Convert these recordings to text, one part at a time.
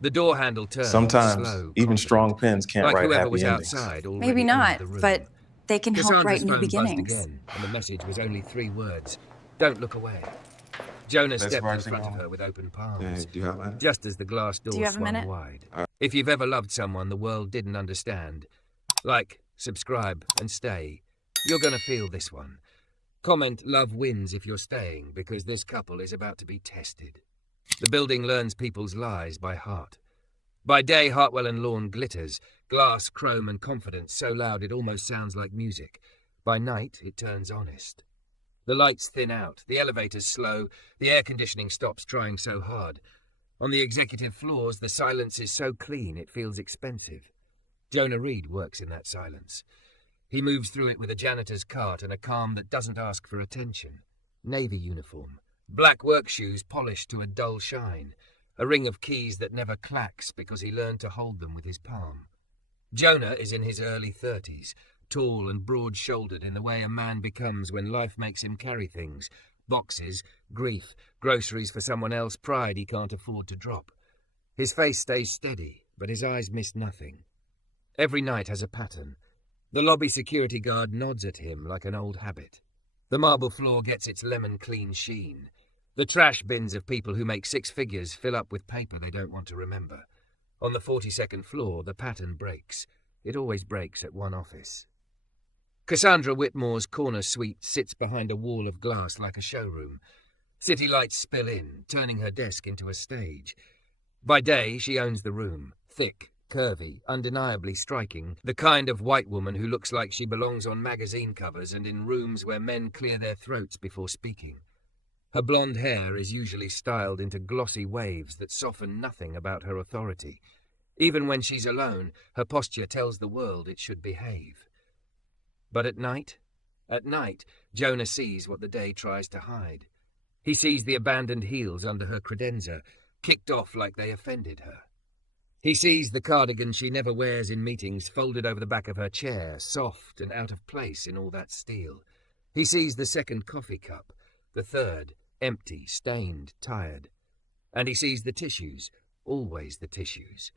The door handle turns, Sometimes, slow, even confident, strong pens can't like write whoever happy was endings. outside Maybe already owned not, the but room. they can help Cassandra's write new phone buzzed beginnings. again, and the message was only 3 words. Don't look away. Jonah That's stepped in varsity front of mama. her with open Yeah, palms, do you have that? just as the glass Do door you have a swung minute? wide. If you've ever loved someone the world didn't understand, like, subscribe, and stay, you're gonna feel this one. Comment love wins if you're staying, because this couple is about to be tested. The building learns people's lies by heart. By day, Hartwell and Lawn glitters, glass, chrome, and confidence so loud it almost sounds like music. By night, it turns honest. The lights thin out, the elevators slow, the air conditioning stops trying so hard. On the executive floors, the silence is so clean it feels expensive. Jonah Reed works in that silence. He moves through it with a janitor's cart and a calm that doesn't ask for attention. Navy uniform, black work shoes polished to a dull shine, a ring of keys that never clacks because he learned to hold them with his palm. Jonah is in his early 30s, tall and broad-shouldered in the way a man becomes when life makes him carry things, boxes, grief, groceries for someone else, pride he can't afford to drop. His face stays steady, but his eyes miss nothing. Every night has a pattern. The lobby security guard nods at him like an old habit. The marble floor gets its lemon-clean sheen. The trash bins of people who make 6 figures fill up with paper they don't want to remember. On the 42nd floor, the pattern breaks. It always breaks at one office. Cassandra Whitmore's corner suite sits behind a wall of glass like a showroom. City lights spill in, turning her desk into a stage. By day, she owns the room, thick, curvy, undeniably striking, the kind of white woman who looks like she belongs on magazine covers and in rooms where men clear their throats before speaking. Her blonde hair is usually styled into glossy waves that soften nothing about her authority. Even when she's alone, her posture tells the world it should behave. But at night, Jonah sees what the day tries to hide. He sees the abandoned heels under her credenza, kicked off like they offended her. He sees the cardigan she never wears in meetings folded over the back of her chair, soft and out of place in all that steel. He sees the second coffee cup, the third, empty, stained, tired. And he sees the tissues, always the tissues.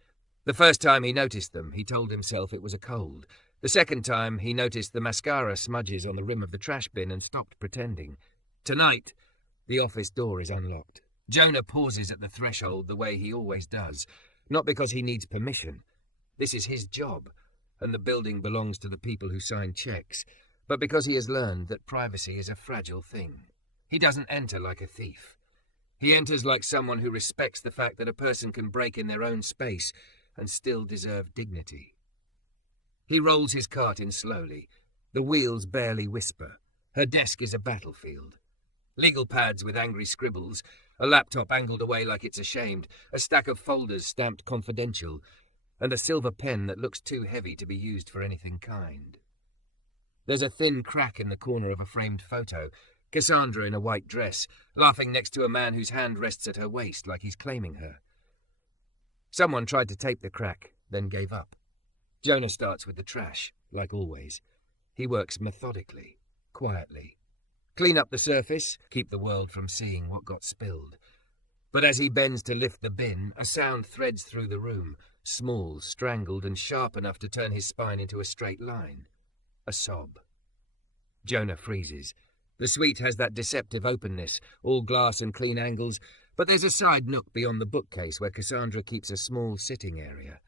The first time he noticed them, he told himself it was a cold. The second time, he noticed the mascara smudges on the rim of the trash bin and stopped pretending. Tonight, the office door is unlocked. Jonah pauses at the threshold the way he always does, not because he needs permission. This is his job, and the building belongs to the people who sign checks, but because he has learned that privacy is a fragile thing. He doesn't enter like a thief. He enters like someone who respects the fact that a person can break in their own space and still deserve dignity. He rolls his cart in slowly. The wheels barely whisper. Her desk is a battlefield. Legal pads with angry scribbles, a laptop angled away like it's ashamed, a stack of folders stamped confidential, and a silver pen that looks too heavy to be used for anything kind. There's a thin crack in the corner of a framed photo, Cassandra in a white dress, laughing next to a man whose hand rests at her waist like he's claiming her. Someone tried to tape the crack, then gave up. Jonah starts with the trash, like always. He works methodically, quietly. Clean up the surface, keep the world from seeing what got spilled. But as he bends to lift the bin, a sound threads through the room, small, strangled, and sharp enough to turn his spine into a straight line. A sob. Jonah freezes. The suite has that deceptive openness, all glass and clean angles, but there's a side nook beyond the bookcase where Cassandra keeps a small sitting area.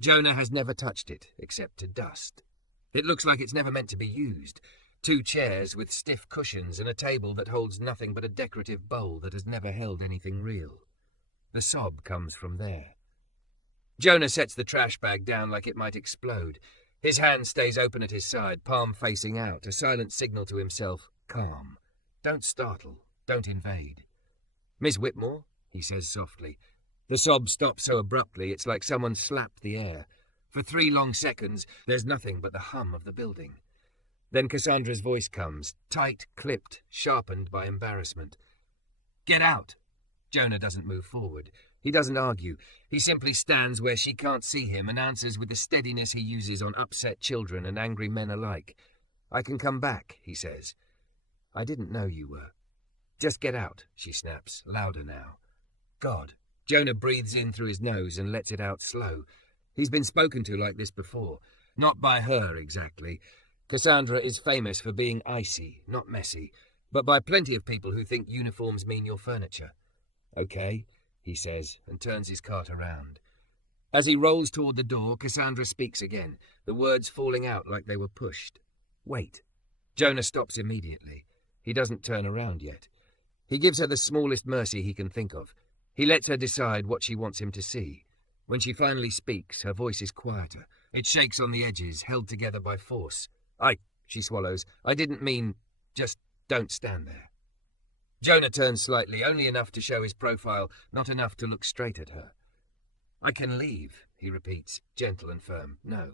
Jonah has never touched it, except to dust. It looks like it's never meant to be used. 2 chairs with stiff cushions and a table that holds nothing but a decorative bowl that has never held anything real. The sob comes from there. Jonah sets the trash bag down like it might explode. His hand stays open at his side, palm facing out, a silent signal to himself, calm. Don't startle, don't invade. Miss Whitmore, he says softly. The sob stops so abruptly it's like someone slapped the air. For 3 long seconds, there's nothing but the hum of the building. Then Cassandra's voice comes, tight, clipped, sharpened by embarrassment. Get out! Jonah doesn't move forward. He doesn't argue. He simply stands where she can't see him and answers with the steadiness he uses on upset children and angry men alike. I can come back, he says. I didn't know you were. Just get out, she snaps, louder now. God, Jonah breathes in through his nose and lets it out slow. He's been spoken to like this before. Not by her, exactly. Cassandra is famous for being icy, not messy, but by plenty of people who think uniforms mean your furniture. Okay, he says, and turns his cart around. As he rolls toward the door, Cassandra speaks again, the words falling out like they were pushed. Wait. Jonah stops immediately. He doesn't turn around yet. He gives her the smallest mercy he can think of. He lets her decide what she wants him to see. When she finally speaks, her voice is quieter. It shakes on the edges, held together by force. She swallows. I didn't mean, just don't stand there. Jonah turns slightly, only enough to show his profile, not enough to look straight at her. I can leave, he repeats, gentle and firm. No.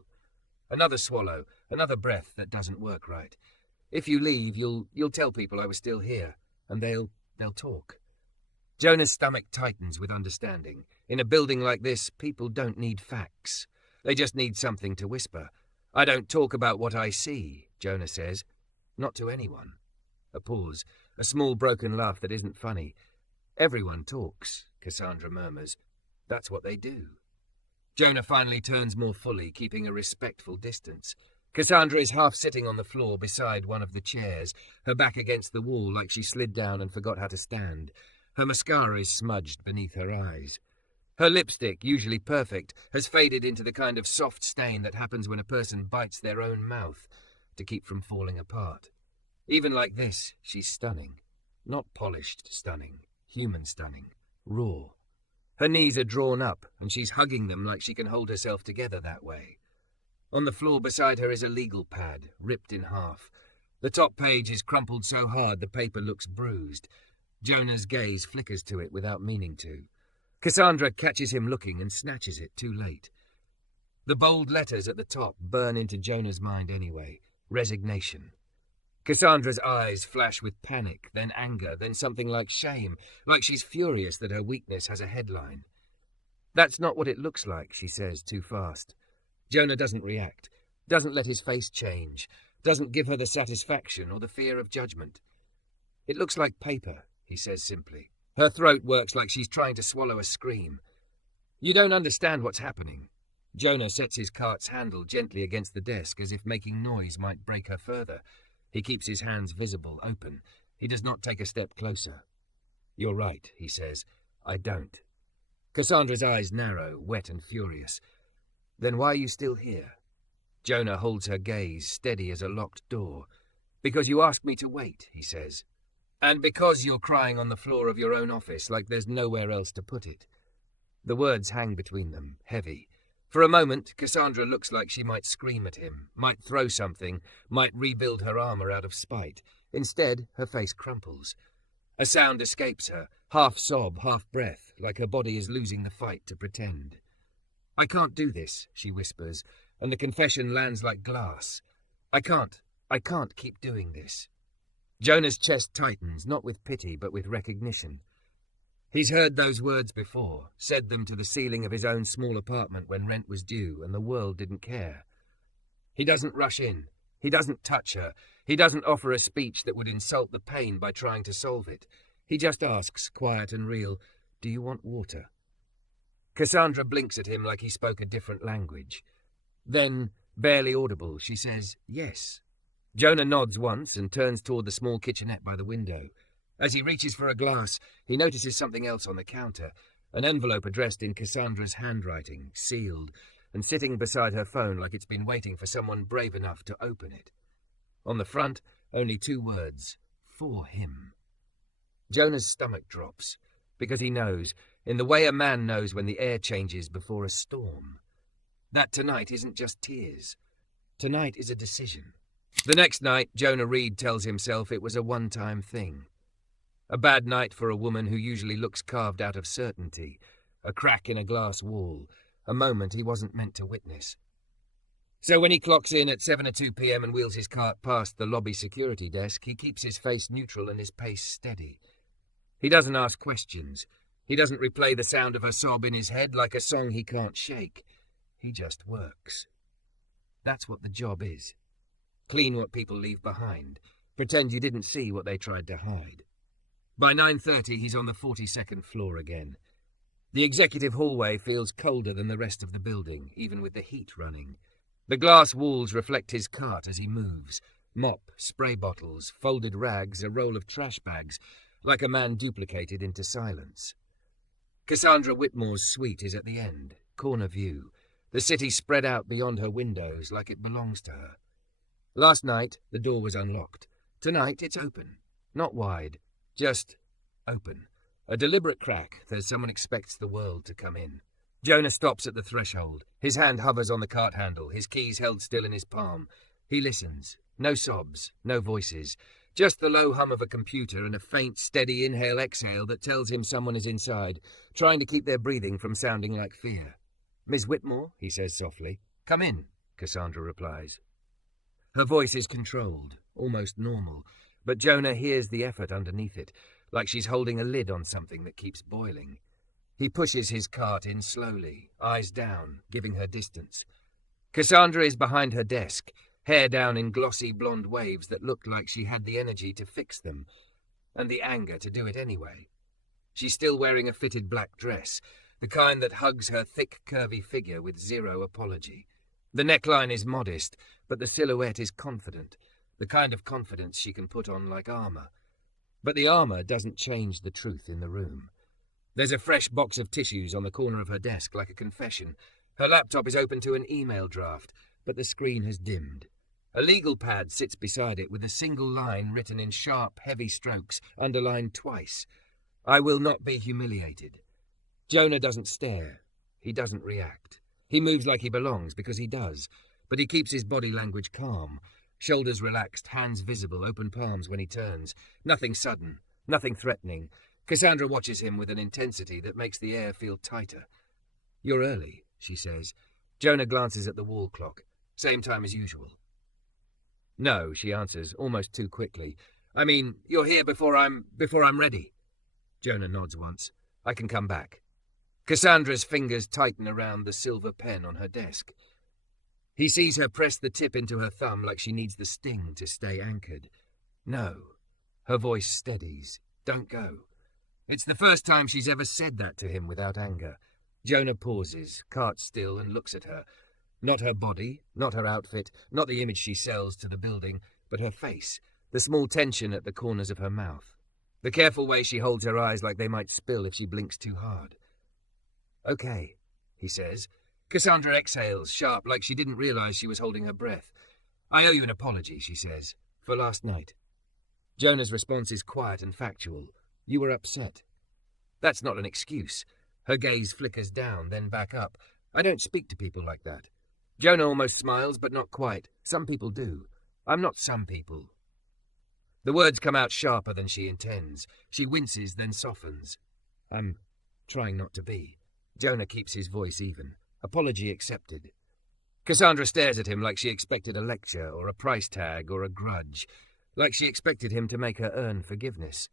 Another swallow, another breath that doesn't work right. If you leave, you'll tell people I was still here, and they'll talk. Jonah's stomach tightens with understanding. In a building like this, people don't need facts. They just need something to whisper. I don't talk about what I see, Jonah says. Not to anyone. A pause, a small broken laugh that isn't funny. Everyone talks, Cassandra murmurs. That's what they do. Jonah finally turns more fully, keeping a respectful distance. Cassandra is half sitting on the floor beside one of the chairs, her back against the wall like she slid down and forgot how to stand. Her mascara is smudged beneath her eyes. Her lipstick, usually perfect, has faded into the kind of soft stain that happens when a person bites their own mouth to keep from falling apart. Even like this, she's stunning. Not polished stunning, human stunning, raw. Her knees are drawn up, and she's hugging them like she can hold herself together that way. On the floor beside her is a legal pad, ripped in half. The top page is crumpled so hard the paper looks bruised. Jonah's gaze flickers to it without meaning to. Cassandra catches him looking and snatches it too late. The bold letters at the top burn into Jonah's mind anyway. Resignation. Cassandra's eyes flash with panic, then anger, then something like shame, like she's furious that her weakness has a headline. That's not what it looks like, she says too fast. Jonah doesn't react, doesn't let his face change, doesn't give her the satisfaction or the fear of judgment. It looks like paper, he says simply. Her throat works like she's trying to swallow a scream. You don't understand what's happening. Jonah sets his cart's handle gently against the desk as if making noise might break her further. He keeps his hands visible, open. He does not take a step closer. You're right, he says. I don't. Cassandra's eyes narrow, wet and furious. Then why are you still here? Jonah holds her gaze, steady as a locked door. Because you asked me to wait, he says. And because you're crying on the floor of your own office like there's nowhere else to put it. The words hang between them, heavy. For a moment, Cassandra looks like she might scream at him, might throw something, might rebuild her armor out of spite. Instead, her face crumples. A sound escapes her, half sob, half breath, like her body is losing the fight to pretend. I can't do this, she whispers, and the confession lands like glass. I can't keep doing this. Jonah's chest tightens, not with pity, but with recognition. He's heard those words before, said them to the ceiling of his own small apartment when rent was due and the world didn't care. He doesn't rush in. He doesn't touch her. He doesn't offer a speech that would insult the pain by trying to solve it. He just asks, quiet and real, do you want water? Cassandra blinks at him like he spoke a different language. Then, barely audible, she says, yes. Jonah nods once and turns toward the small kitchenette by the window. As he reaches for a glass, he notices something else on the counter, an envelope addressed in Cassandra's handwriting, sealed, and sitting beside her phone like it's been waiting for someone brave enough to open it. On the front, only 2 words, for him. Jonah's stomach drops, because he knows, in the way a man knows when the air changes before a storm, that tonight isn't just tears. Tonight is a decision. The next night, Jonah Reed tells himself it was a one-time thing. A bad night for a woman who usually looks carved out of certainty, a crack in a glass wall, a moment he wasn't meant to witness. So when he clocks in at 7:02 p.m. and wheels his cart past the lobby security desk, he keeps his face neutral and his pace steady. He doesn't ask questions. He doesn't replay the sound of her sob in his head like a song he can't shake. He just works. That's what the job is. Clean what people leave behind. Pretend you didn't see what they tried to hide. By 9:30, he's on the 42nd floor again. The executive hallway feels colder than the rest of the building, even with the heat running. The glass walls reflect his cart as he moves. Mop, spray bottles, folded rags, a roll of trash bags, like a man duplicated into silence. Cassandra Whitmore's suite is at the end, corner view. The city spread out beyond her windows like it belongs to her. Last night, the door was unlocked. Tonight, it's open. Not wide, just open. A deliberate crack, as someone expects the world to come in. Jonah stops at the threshold. His hand hovers on the cart handle, his keys held still in his palm. He listens. No sobs, no voices. Just the low hum of a computer and a faint, steady inhale-exhale that tells him someone is inside, trying to keep their breathing from sounding like fear. "Miss Whitmore," he says softly. "Come in," Cassandra replies. Her voice is controlled, almost normal, but Jonah hears the effort underneath it, like she's holding a lid on something that keeps boiling. He pushes his cart in slowly, eyes down, giving her distance. Cassandra is behind her desk, hair down in glossy blonde waves that looked like she had the energy to fix them, and the anger to do it anyway. She's still wearing a fitted black dress, the kind that hugs her thick, curvy figure with zero apology. The neckline is modest, but the silhouette is confident, the kind of confidence she can put on like armor. But the armor doesn't change the truth in the room. There's a fresh box of tissues on the corner of her desk, like a confession. Her laptop is open to an email draft, but the screen has dimmed. A legal pad sits beside it with a single line written in sharp, heavy strokes, underlined twice. "I will not be humiliated." Jonah doesn't stare. He doesn't react. He moves like he belongs, because he does, but he keeps his body language calm. Shoulders relaxed, hands visible, open palms when he turns. Nothing sudden, nothing threatening. Cassandra watches him with an intensity that makes the air feel tighter. "You're early," she says. Jonah glances at the wall clock. Same time as usual. "No," she answers, almost too quickly. "I mean, you're here before I'm ready." Jonah nods once. "I can come back." Cassandra's fingers tighten around the silver pen on her desk. He sees her press the tip into her thumb like she needs the sting to stay anchored. "No." Her voice steadies. "Don't go." It's the first time she's ever said that to him without anger. Jonah pauses, cart still, and looks at her. Not her body, not her outfit, not the image she sells to the building, but her face, the small tension at the corners of her mouth, the careful way she holds her eyes like they might spill if she blinks too hard. "Okay," he says. Cassandra exhales, sharp, like she didn't realize she was holding her breath. "I owe you an apology," she says, "for last night." Jonah's response is quiet and factual. "You were upset." That's not an excuse. Her gaze flickers down, then back up. "I don't speak to people like that." Jonah almost smiles, but not quite. "Some people do. I'm not some people." The words come out sharper than she intends. She winces, then softens. "I'm trying not to be." Jonah keeps his voice even. Apology accepted. Cassandra stares at him like she expected a lecture or a price tag or a grudge, like she expected him to make her earn forgiveness.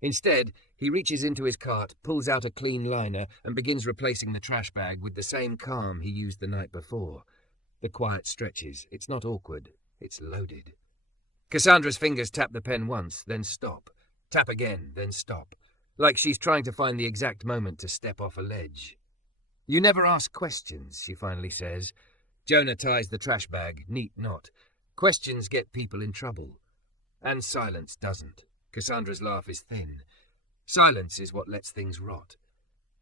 Instead, he reaches into his cart, pulls out a clean liner, and begins replacing the trash bag with the same calm he used the night before. The quiet stretches. It's not awkward. It's loaded. Cassandra's fingers tap the pen once, then stop. Tap again, then stop. Like she's trying to find the exact moment to step off a ledge. "You never ask questions," she finally says. Jonah ties the trash bag, neat knot. Questions get people in trouble. And silence doesn't. Cassandra's laugh is thin. Silence is what lets things rot.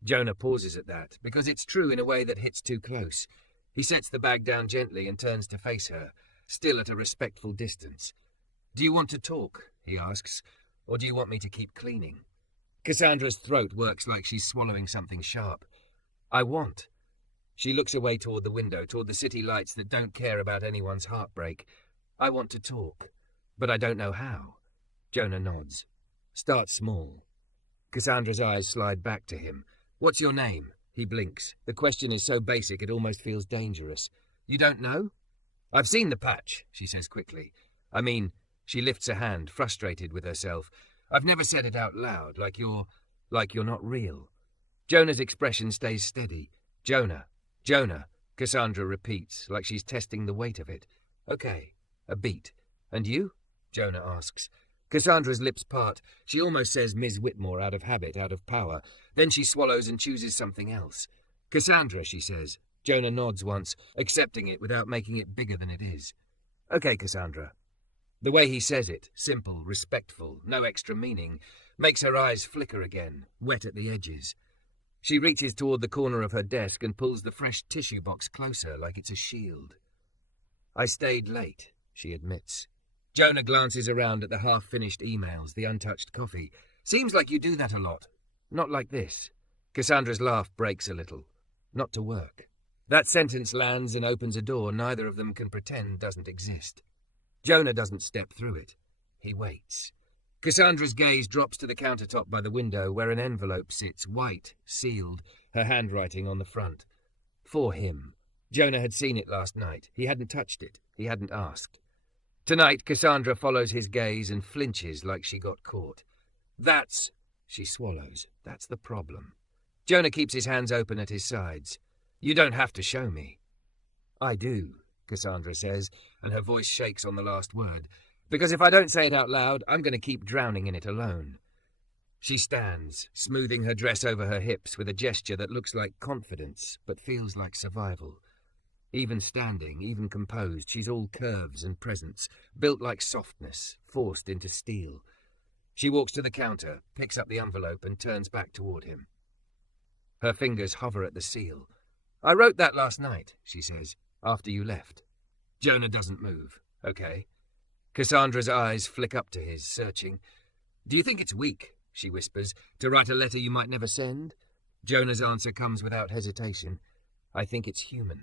Jonah pauses at that, because it's true in a way that hits too close. He sets the bag down gently and turns to face her, still at a respectful distance. "Do you want to talk?" he asks, "or do you want me to keep cleaning?" Cassandra's throat works like she's swallowing something sharp. "I want." She looks away toward the window, toward the city lights that don't care about anyone's heartbreak. "I want to talk, but I don't know how." Jonah nods. "Start small." Cassandra's eyes slide back to him. "What's your name?" He blinks. The question is so basic it almost feels dangerous. "You don't know?" "I've seen the patch," she says quickly. "I mean," she lifts a hand, frustrated with herself. "I've never said it out loud, like you're not real." Jonah's expression stays steady. "Jonah, Jonah," Cassandra repeats, like she's testing the weight of it. "Okay." A beat. "And you?" Jonah asks. Cassandra's lips part. She almost says Ms. Whitmore out of habit, out of power. Then she swallows and chooses something else. Cassandra, she says. Jonah nods once, accepting it without making it bigger than it is. Okay, Cassandra. The way he says it, simple, respectful, no extra meaning, makes her eyes flicker again, wet at the edges. She reaches toward the corner of her desk and pulls the fresh tissue box closer like it's a shield. I stayed late, she admits. Jonah glances around at the half-finished emails, the untouched coffee. Seems like you do that a lot. Not like this. Cassandra's laugh breaks a little. Not to work. That sentence lands and opens a door neither of them can pretend doesn't exist. Jonah doesn't step through it. He waits. Cassandra's gaze drops to the countertop by the window where an envelope sits, white, sealed, her handwriting on the front. For him. Jonah had seen it last night. He hadn't touched it. He hadn't asked. Tonight, Cassandra follows his gaze and flinches like she got caught. That's... She swallows. That's the problem. Jonah keeps his hands open at his sides. You don't have to show me. I do, Cassandra says, and her voice shakes on the last word. Because if I don't say it out loud, I'm going to keep drowning in it alone. She stands, smoothing her dress over her hips with a gesture that looks like confidence, but feels like survival. Even standing, even composed, she's all curves and presence, built like softness, forced into steel. She walks to the counter, picks up the envelope, and turns back toward him. Her fingers hover at the seal. I wrote that last night, she says, after you left. Jonah doesn't move. Okay. Cassandra's eyes flick up to his, searching. Do you think it's weak, she whispers, to write a letter you might never send? Jonah's answer comes without hesitation. I think it's human.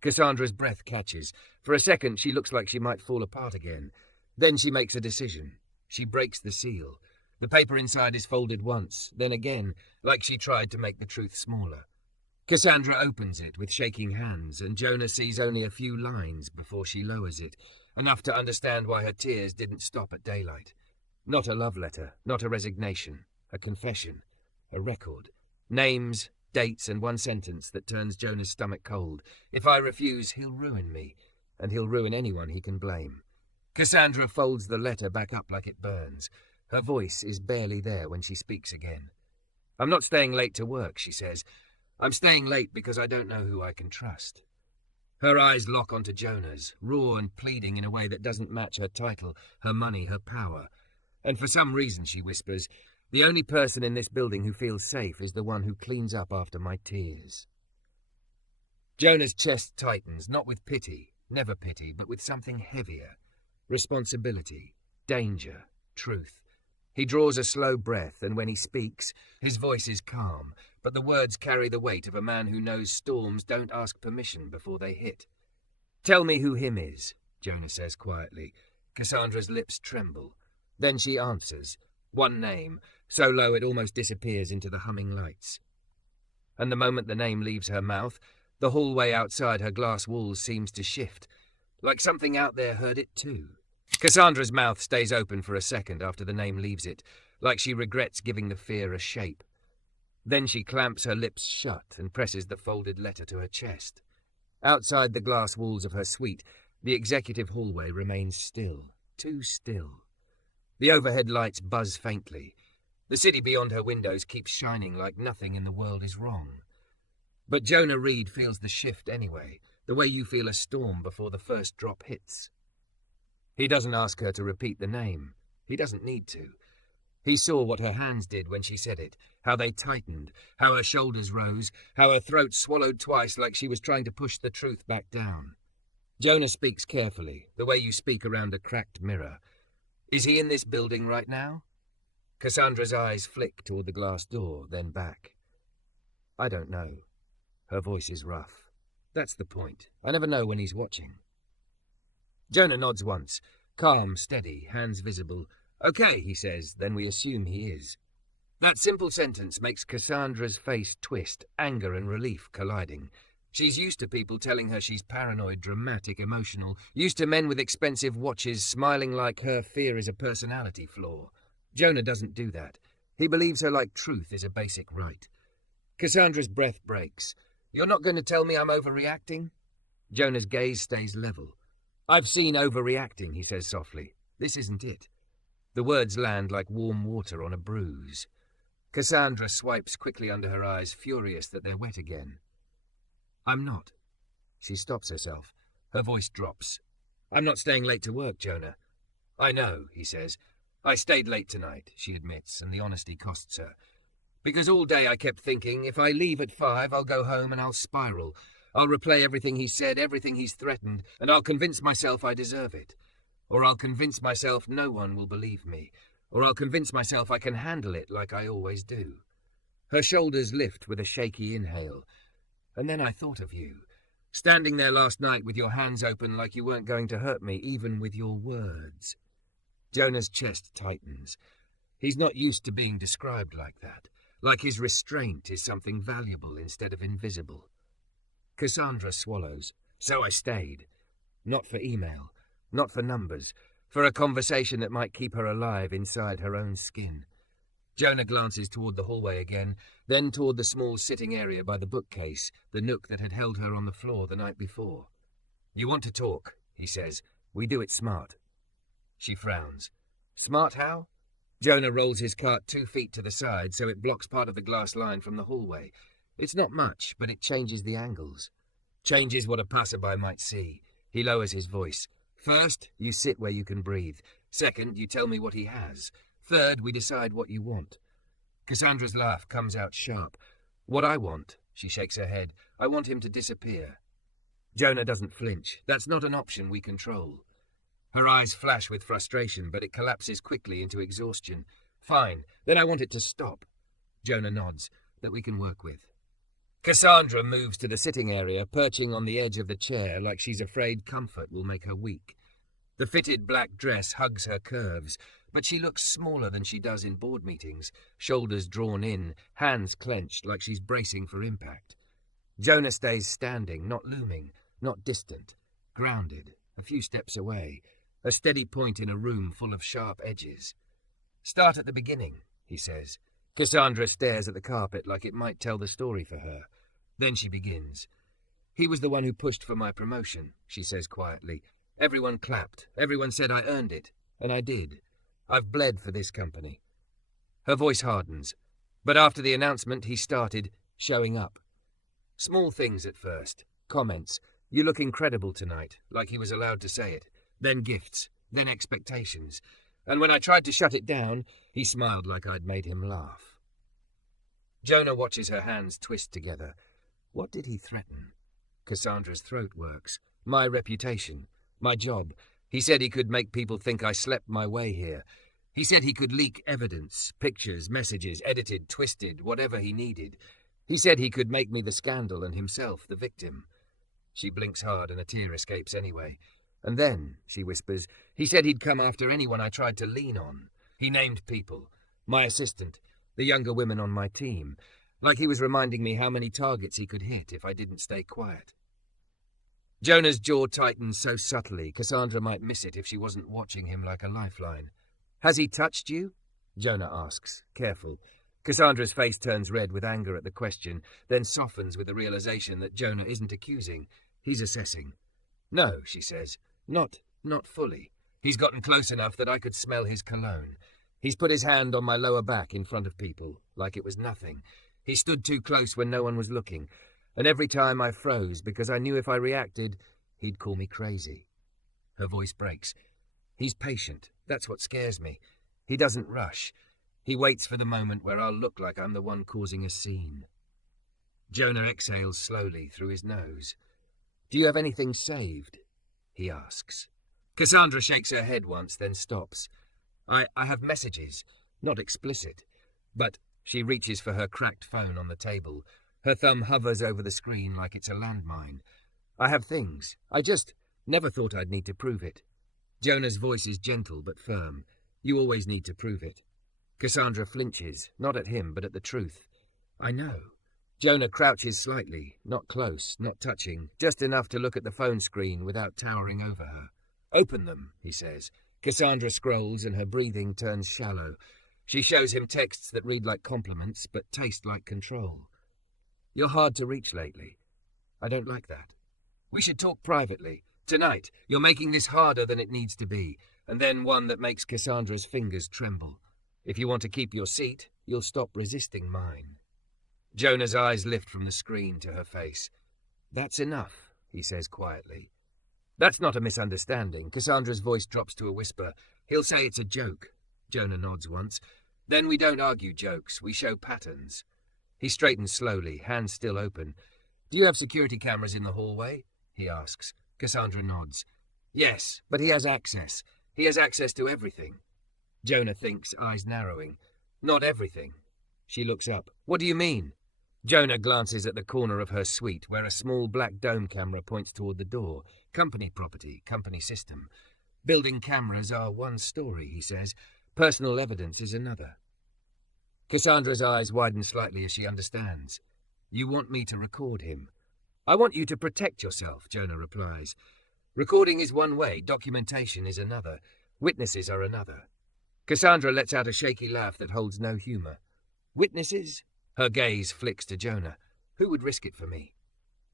Cassandra's breath catches. For a second, she looks like she might fall apart again. Then she makes a decision. She breaks the seal. The paper inside is folded once, then again, like she tried to make the truth smaller. Cassandra opens it with shaking hands, and Jonah sees only a few lines before she lowers it, enough to understand why her tears didn't stop at daylight. Not a love letter, not a resignation, a confession, a record. Names, dates, and one sentence that turns Jonah's stomach cold. If I refuse, he'll ruin me, and he'll ruin anyone he can blame. Cassandra folds the letter back up like it burns. Her voice is barely there when she speaks again. I'm not staying late to work, she says. I'm staying late because I don't know who I can trust. Her eyes lock onto Jonah's, raw and pleading in a way that doesn't match her title, her money, her power. And for some reason, she whispers, the only person in this building who feels safe is the one who cleans up after my tears. Jonah's chest tightens, not with pity, never pity, but with something heavier. Responsibility, danger, truth. He draws a slow breath, and when he speaks, his voice is calm, but the words carry the weight of a man who knows storms don't ask permission before they hit. Tell me who him is, Jonah says quietly. Cassandra's lips tremble. Then she answers, one name, so low it almost disappears into the humming lights. And the moment the name leaves her mouth, the hallway outside her glass walls seems to shift, like something out there heard it too. Cassandra's mouth stays open for a second after the name leaves it, like she regrets giving the fear a shape. Then she clamps her lips shut and presses the folded letter to her chest. Outside the glass walls of her suite, the executive hallway remains still, too still. The overhead lights buzz faintly. The city beyond her windows keeps shining like nothing in the world is wrong. But Jonah Reed feels the shift anyway, the way you feel a storm before the first drop hits. He doesn't ask her to repeat the name. He doesn't need to. He saw what her hands did when she said it, how they tightened, how her shoulders rose, how her throat swallowed twice like she was trying to push the truth back down. Jonah speaks carefully, the way you speak around a cracked mirror. Is he in this building right now? Cassandra's eyes flick toward the glass door, then back. I don't know. Her voice is rough. That's the point. I never know when he's watching. Jonah nods once, calm, steady, hands visible. Okay, he says, then we assume he is. That simple sentence makes Cassandra's face twist, anger and relief colliding. She's used to people telling her she's paranoid, dramatic, emotional, used to men with expensive watches smiling like her fear is a personality flaw. Jonah doesn't do that. He believes her like truth is a basic right. Cassandra's breath breaks. You're not going to tell me I'm overreacting? Jonah's gaze stays level. I've seen overreacting, he says softly. This isn't it. The words land like warm water on a bruise. Cassandra swipes quickly under her eyes, furious that they're wet again. I'm not. She stops herself. Her voice drops. I'm not staying late to work, Jonah. I know, he says. I stayed late tonight, she admits, and the honesty costs her. Because all day I kept thinking, if I leave at 5, I'll go home and I'll spiral. I'll replay everything he said, everything he's threatened, and I'll convince myself I deserve it. Or I'll convince myself no one will believe me. Or I'll convince myself I can handle it like I always do. Her shoulders lift with a shaky inhale. And then I thought of you. Standing there last night with your hands open like you weren't going to hurt me, even with your words. Jonah's chest tightens. He's not used to being described like that. Like his restraint is something valuable instead of invisible. Cassandra swallows. So I stayed. Not for email. Not for numbers. For a conversation that might keep her alive inside her own skin. Jonah glances toward the hallway again, then toward the small sitting area by the bookcase, the nook that had held her on the floor the night before. You want to talk, he says. We do it smart. She frowns. Smart how? Jonah rolls his cart 2 feet to the side so it blocks part of the glass line from the hallway. It's not much, but it changes the angles. Changes what a passerby might see. He lowers his voice. First, you sit where you can breathe. Second, you tell me what he has. Third, we decide what you want. Cassandra's laugh comes out sharp. What I want, she shakes her head. I want him to disappear. Jonah doesn't flinch. That's not an option we control. Her eyes flash with frustration, but it collapses quickly into exhaustion. Fine, then I want it to stop. Jonah nods. That we can work with. Cassandra moves to the sitting area, perching on the edge of the chair like she's afraid comfort will make her weak. The fitted black dress hugs her curves, but she looks smaller than she does in board meetings, shoulders drawn in, hands clenched like she's bracing for impact. Jonah stays standing, not looming, not distant, grounded, a few steps away, a steady point in a room full of sharp edges. Start at the beginning, he says. Cassandra stares at the carpet like it might tell the story for her. Then she begins. He was the one who pushed for my promotion, she says quietly. Everyone clapped. Everyone said I earned it. And I did. I've bled for this company. Her voice hardens. But after the announcement, he started showing up. Small things at first. Comments. You look incredible tonight, like he was allowed to say it. Then gifts. Then expectations. And when I tried to shut it down, he smiled like I'd made him laugh. Jonah watches her hands twist together. What did he threaten? Cassandra's throat works. My reputation. My job. He said he could make people think I slept my way here. He said he could leak evidence, pictures, messages, edited, twisted, whatever he needed. He said he could make me the scandal and himself the victim. She blinks hard and a tear escapes anyway. And then, she whispers, he said he'd come after anyone I tried to lean on. He named people. My assistant, the younger women on my team. Like he was reminding me how many targets he could hit if I didn't stay quiet. Jonah's jaw tightens so subtly, Cassandra might miss it if she wasn't watching him like a lifeline. Has he touched you? Jonah asks, careful. Cassandra's face turns red with anger at the question, then softens with the realization that Jonah isn't accusing. He's assessing. No, she says. Not fully. He's gotten close enough that I could smell his cologne. He's put his hand on my lower back in front of people, like it was nothing. He stood too close when no one was looking. And every time I froze because I knew if I reacted, he'd call me crazy. Her voice breaks. He's patient. That's what scares me. He doesn't rush. He waits for the moment where I'll look like I'm the one causing a scene. Jonah exhales slowly through his nose. Do you have anything saved? He asks. Cassandra shakes her head once, then stops. I have messages. Not explicit. But she reaches for her cracked phone on the table. Her thumb hovers over the screen like it's a landmine. I have things. I just never thought I'd need to prove it. Jonah's voice is gentle but firm. You always need to prove it. Cassandra flinches, not at him, but at the truth. I know. Jonah crouches slightly, not close, not touching, just enough to look at the phone screen without towering over her. Open them, he says. Cassandra scrolls and her breathing turns shallow. She shows him texts that read like compliments but taste like control. You're hard to reach lately. I don't like that. We should talk privately. Tonight, you're making this harder than it needs to be. and then one that makes Cassandra's fingers tremble. If you want to keep your seat, you'll stop resisting mine. Jonah's eyes lift from the screen to her face. That's enough, he says quietly. That's not a misunderstanding. Cassandra's voice drops to a whisper. He'll say it's a joke. Jonah nods once. Then we don't argue jokes, we show patterns. He straightens slowly, hands still open. Do you have security cameras in the hallway? He asks. Cassandra nods. Yes, but he has access. He has access to everything. Jonah thinks, eyes narrowing. Not everything. She looks up. What do you mean? Jonah glances at the corner of her suite, where a small black dome camera points toward the door. Company property, company system. Building cameras are one story, he says. Personal evidence is another. Cassandra's eyes widen slightly as she understands. You want me to record him? I want you to protect yourself, Jonah replies. Recording is one way, documentation is another. Witnesses are another. Cassandra lets out a shaky laugh that holds no humour. Witnesses? Her gaze flicks to Jonah. Who would risk it for me?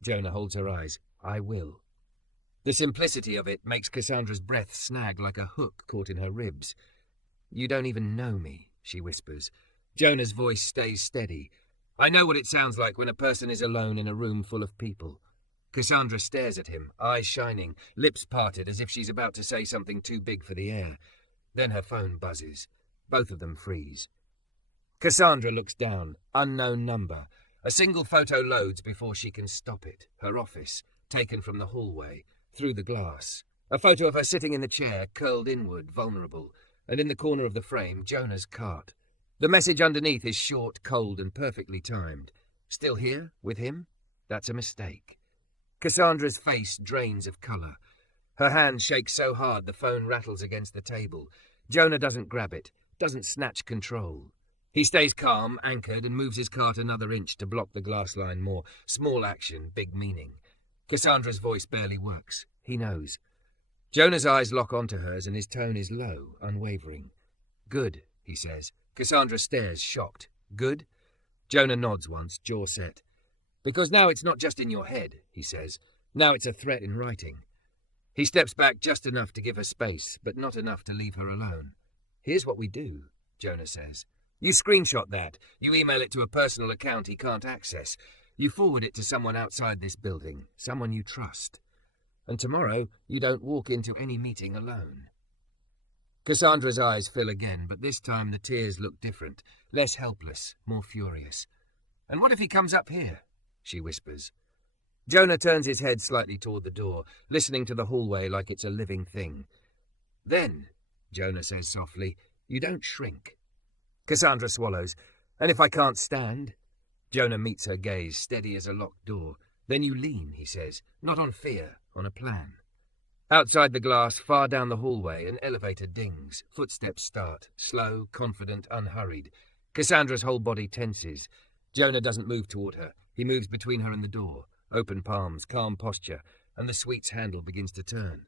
Jonah holds her eyes. I will. The simplicity of it makes Cassandra's breath snag like a hook caught in her ribs. You don't even know me, she whispers. Jonah's voice stays steady. I know what it sounds like when a person is alone in a room full of people. Cassandra stares at him, eyes shining, lips parted as if she's about to say something too big for the air. Then her phone buzzes. Both of them freeze. Cassandra looks down. Unknown number. A single photo loads before she can stop it. Her office, taken from the hallway, through the glass. A photo of her sitting in the chair, curled inward, vulnerable. And in the corner of the frame, Jonah's cart. The message underneath is short, cold, and perfectly timed. Still here, with him? That's a mistake. Cassandra's face drains of colour. Her hand shakes so hard the phone rattles against the table. Jonah doesn't grab it, doesn't snatch control. He stays calm, anchored, and moves his cart another inch to block the glass line more. Small action, big meaning. Cassandra's voice barely works. He knows. Jonah's eyes lock onto hers, and his tone is low, unwavering. Good, he says. Cassandra stares, shocked. Good? Jonah nods once, jaw set. Because now it's not just in your head, he says. Now it's a threat in writing. He steps back just enough to give her space, but not enough to leave her alone. Here's what we do, Jonah says. You screenshot that. You email it to a personal account he can't access. You forward it to someone outside this building, someone you trust. And tomorrow, you don't walk into any meeting alone. Cassandra's eyes fill again, but this time the tears look different, less helpless, more furious. And what if he comes up here? She whispers. Jonah turns his head slightly toward the door, listening to the hallway like it's a living thing. Then, Jonah says softly, you don't shrink. Cassandra swallows. And if I can't stand? Jonah meets her gaze, steady as a locked door. Then you lean, he says, not on fear, on a plan. Outside the glass, far down the hallway, an elevator dings. Footsteps start, slow, confident, unhurried. Cassandra's whole body tenses. Jonah doesn't move toward her. He moves between her and the door. Open palms, calm posture, and the suite's handle begins to turn.